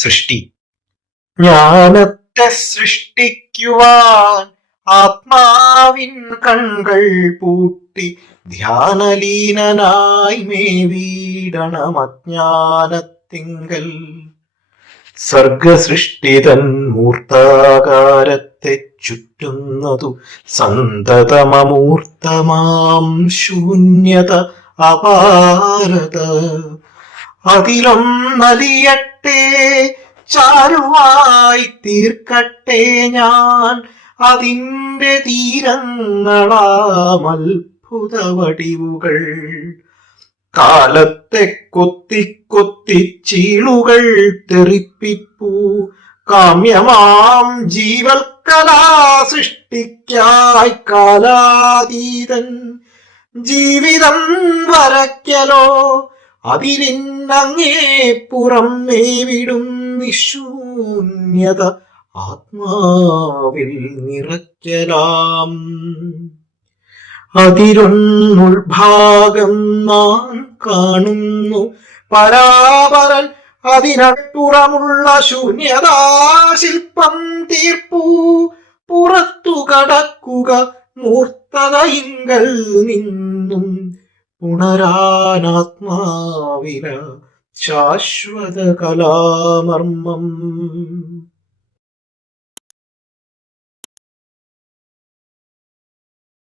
സൃഷ്ടി. ജ്ഞാനത്തെ സൃഷ്ടിക്കുവാൻ ആത്മാവിൻ കൺകൾ പൂട്ടി ധ്യാനലീനനായി മേവീടണം അജ്ഞാനത്തിങ്കൽ. സർഗസൃഷ്ടിതൻ മൂർത്താകാരത്തെ ചുറ്റുന്നതു സന്തതമമൂർത്തമാം ശൂന്യത അപാരത. അതിലൊന്നലിയട്ടെ, ചാരുവായി തീർക്കട്ടെ ഞാൻ അതിൻ്റെ തീരങ്ങളാം അത്ഭുതവടിവുകൾ. കാലത്തെ കൊത്തി കൊത്തി ചീളുകൾ തെറിപ്പിപ്പൂ കാമ്യമാം ജീവൽക്കലാ സൃഷ്ടിക്കായി കാലാതീതൻ ജീവിതം വരയ്ക്കലോ. അതിരിന്നങ്ങേ പുറം മേവിടും നിശൂന്യത ആത്മാവിൽ നിറയ്ക്കലാം. അതിരൊന്നുൾഭാഗം നാം കാണുന്നു പരാപരൻ അതിനപ്പുറമുള്ള ശൂന്യതാശില്പം തീർപ്പൂ. പുറത്തു കടക്കുക മൂർത്തതയിങ്കൽ നിന്നും ഉണരാനാത്മാവില ശാശ്വത കലാമർമ്മം.